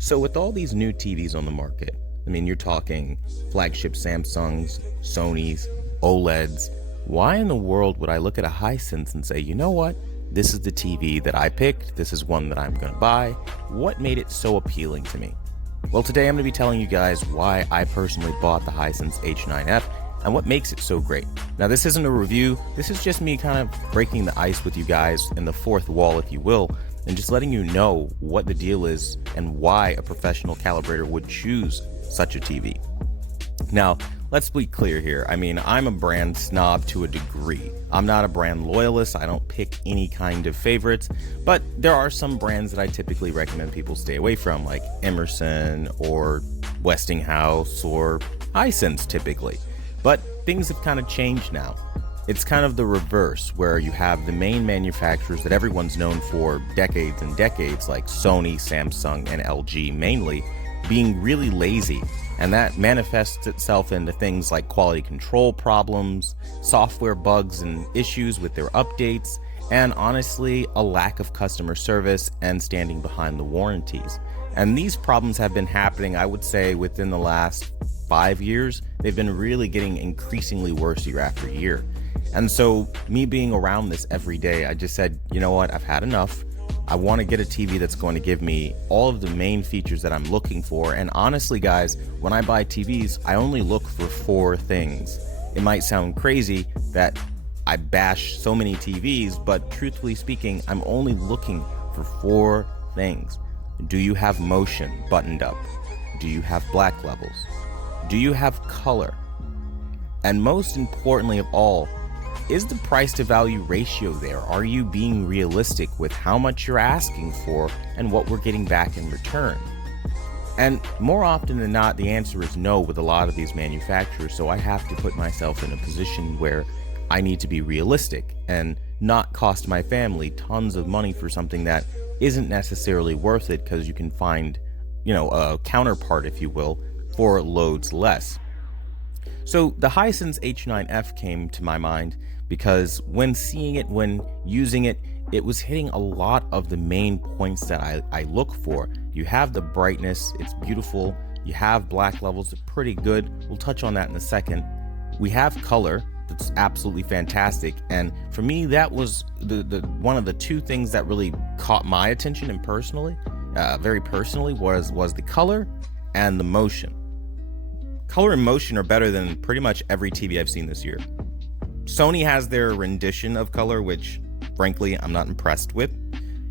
So with all these new TVs on the market, I mean, you're talking flagship Samsungs, Sonys, OLEDs. Why in the world would I look at a Hisense and say, you know what? This is the TV that I picked. This is one that I'm going to buy. What made it so appealing to me? Well, today I'm going to be telling you guys why I personally bought the Hisense H9F and what makes it so great. Now, this isn't a review. This is just me kind of breaking the ice with you guys in the fourth wall, if you will, and just letting you know what the deal is and why a professional calibrator would choose such a TV. Now, let's be clear here. I mean, I'm a brand snob to a degree. I'm not a brand loyalist. I don't pick any kind of favorites, but there are some brands that I typically recommend people stay away from, like Emerson or Westinghouse or Hisense typically. But things have kind of changed now. It's kind of the reverse, where you have the main manufacturers that everyone's known for decades and decades, like Sony, Samsung, and LG mainly, being really lazy. And that manifests itself into things like quality control problems, software bugs and issues with their updates, and honestly, a lack of customer service and standing behind the warranties. And these problems have been happening, I would say, within the last 5 years. They've been really getting increasingly worse year after year. And so me being around this every day, I just said, you know what, I've had enough. I want to get a TV that's going to give me all of the main features that I'm looking for. And honestly, guys, when I buy TVs, I only look for 4 things. It might sound crazy that I bash so many TVs, but truthfully speaking, I'm only looking for 4 things. Do you have motion buttoned up? Do you have black levels? Do you have color? And most importantly of all, is the price to value ratio there? Are you being realistic with how much you're asking for and what we're getting back in return? And more often than not, the answer is no with a lot of these manufacturers. So I have to put myself in a position where I need to be realistic and not cost my family tons of money for something that isn't necessarily worth it, because you can find, a counterpart, if you will, for loads less. So the Hisense H9F came to my mind because when seeing it, when using it, it was hitting a lot of the main points that I look for. You have the brightness, it's beautiful. You have black levels, they're pretty good. We'll touch on that in a second. We have color, that's absolutely fantastic. And for me, that was the one of the 2 things that really caught my attention, and very personally, was the color and the motion. Color and motion are better than pretty much every TV I've seen this year. Sony has their rendition of color, which frankly I'm not impressed with.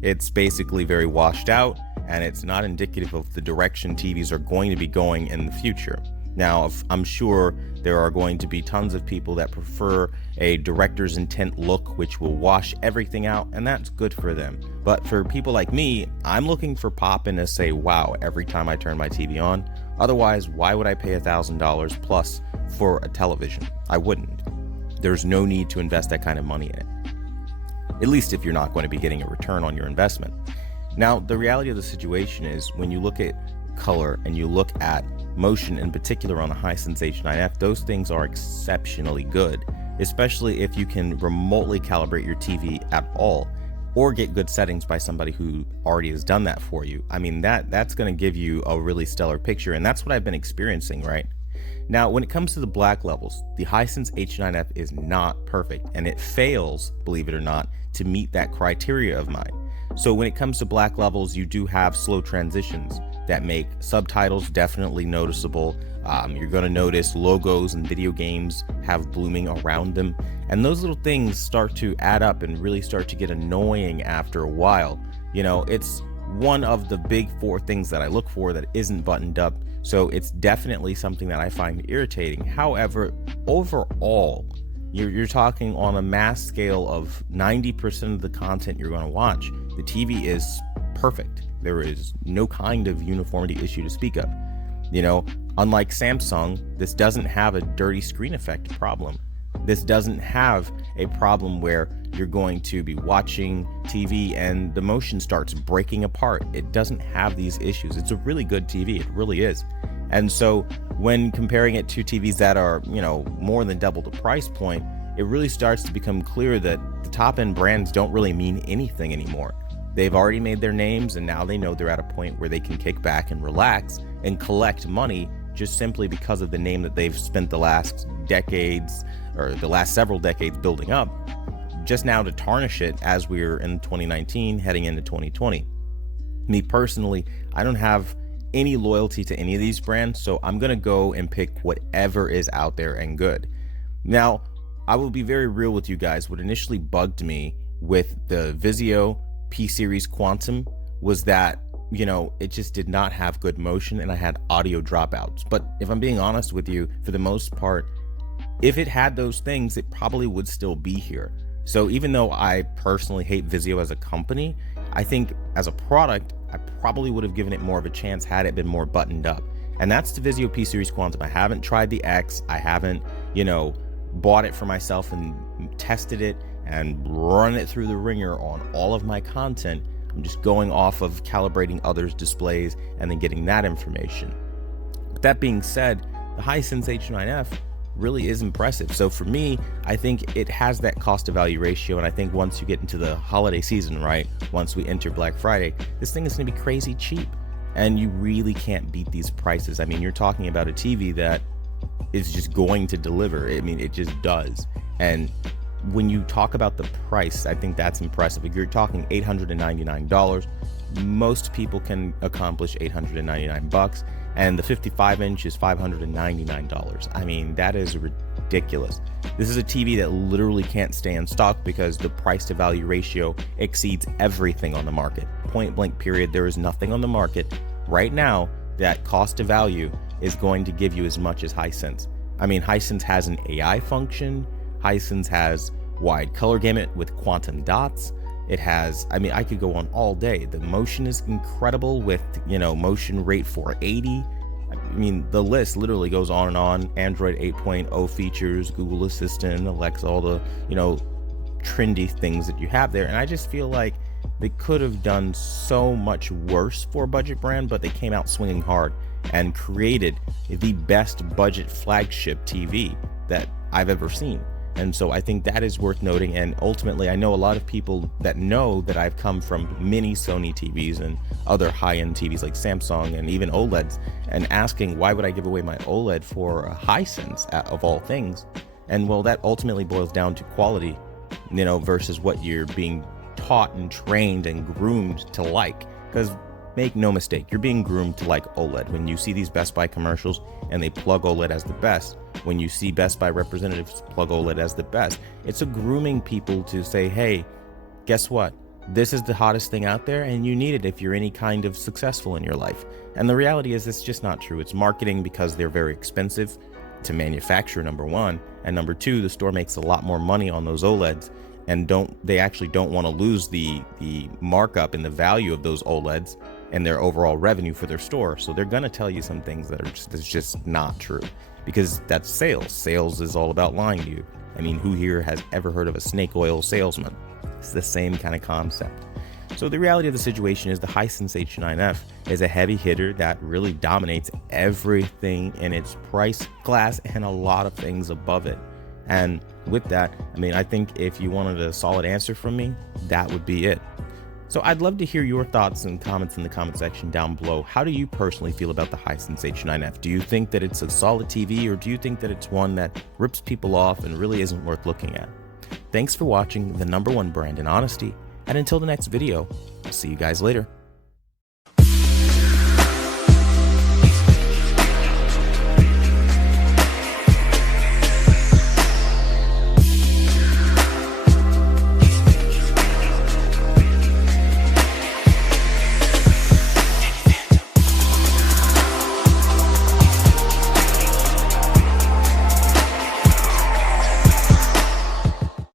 It's basically very washed out, and it's not indicative of the direction TVs are going to be going in the future. Now, I'm sure there are going to be tons of people that prefer a director's intent look, which will wash everything out, and that's good for them. But for people like me, I'm looking for pop and to say wow every time I turn my TV on. Otherwise, why would I pay $1,000 plus for a television? I wouldn't. There's no need to invest that kind of money in it, at least if you're not going to be getting a return on your investment. Now, the reality of the situation is, when you look at color and you look at motion in particular on the Hisense H9F, those things are exceptionally good, especially if you can remotely calibrate your TV at all, or get good settings by somebody who already has done that for you. I mean, that's going to give you a really stellar picture, and that's what I've been experiencing, right? Now, when it comes to the black levels, the Hisense H9F is not perfect, and it fails, believe it or not, to meet that criteria of mine. So when it comes to black levels, you do have slow transitions that make subtitles definitely noticeable. You're going to notice logos and video games have blooming around them, and those little things start to add up and really start to get annoying after a while. It's one of the big 4 things that I look for that isn't buttoned up, so it's definitely something that I find irritating. However, overall, you're talking on a mass scale of 90% of the content you're going to watch, the TV is perfect. There is no kind of uniformity issue to speak of. Unlike Samsung, this doesn't have a dirty screen effect problem. This doesn't have a problem where you're going to be watching TV and the motion starts breaking apart. It doesn't have these issues. It's a really good TV. It really is. And so when comparing it to TVs that are, more than double the price point, it really starts to become clear that the top end brands don't really mean anything anymore. They've already made their names, and now they know they're at a point where they can kick back and relax and collect money just simply because of the name that they've spent the last decades, or the last several decades, building up, just now to tarnish it as we're in 2019 heading into 2020. Me personally, I don't have any loyalty to any of these brands, so I'm gonna go and pick whatever is out there and good. Now, I will be very real with you guys. What initially bugged me with the Vizio P-Series Quantum was that, you know, it just did not have good motion and I had audio dropouts. But if I'm being honest with you, for the most part, if it had those things, it probably would still be here. So even though I personally hate Vizio as a company, I think as a product, I probably would have given it more of a chance had it been more buttoned up. And that's the Vizio P-Series Quantum. I haven't tried the X. I haven't, you know, bought it for myself and tested it and run it through the ringer on all of my content. I'm just going off of calibrating others' displays and then getting that information. But that being said, the Hisense H9F really is impressive. So for me, I think it has that cost to value ratio, and I think once you get into the holiday season, right, once we enter Black Friday, this thing is going to be crazy cheap, and you really can't beat these prices. I mean, you're talking about a TV that is just going to deliver. I mean, it just does. And when you talk about the price, I think that's impressive. If you're talking $899, most people can accomplish $899, and the 55-inch is $599. I mean, that is ridiculous. This is a TV that literally can't stay in stock because the price to value ratio exceeds everything on the market. Point blank period. There is nothing on the market right now that cost to value is going to give you as much as Hisense. I mean, Hisense has an AI function. Hisense has wide color gamut with quantum dots. It has, I mean, I could go on all day. The motion is incredible with, you know, motion rate 480. I mean, the list literally goes on and on. Android 8.0 features, Google Assistant, Alexa, all the, you know, trendy things that you have there. And I just feel like they could have done so much worse for a budget brand, but they came out swinging hard and created the best budget flagship TV that I've ever seen. And so I think that is worth noting. And ultimately, I know a lot of people that know that I've come from mini Sony TVs and other high-end TVs like Samsung and even OLEDs, and asking why would I give away my OLED for a Hisense of all things? And well, that ultimately boils down to quality, you know, versus what you're being taught and trained and groomed to like. Because make no mistake, you're being groomed to like OLED. When you see these Best Buy commercials and they plug OLED as the best, when you see Best Buy representatives plug OLED as the best, it's a grooming people to say, hey, guess what? This is the hottest thing out there and you need it if you're any kind of successful in your life. And the reality is it's just not true. It's marketing because they're very expensive to manufacture, number one. And number two, the store makes a lot more money on those OLEDs, and they actually don't want to lose the markup and the value of those OLEDs and their overall revenue for their store. So they're going to tell you some things that are just not true, because that's sales. Sales is all about lying to you. I mean, who here has ever heard of a snake oil salesman? It's the same kind of concept. So the reality of the situation is the Hisense H9F is a heavy hitter that really dominates everything in its price class and a lot of things above it. And with that, I mean, I think if you wanted a solid answer from me, that would be it. So I'd love to hear your thoughts and comments in the comment section down below. How do you personally feel about the Hisense H9F? Do you think that it's a solid TV, or do you think that it's one that rips people off and really isn't worth looking at? Thanks for watching the #1 brand in honesty, and until the next video, I'll see you guys later.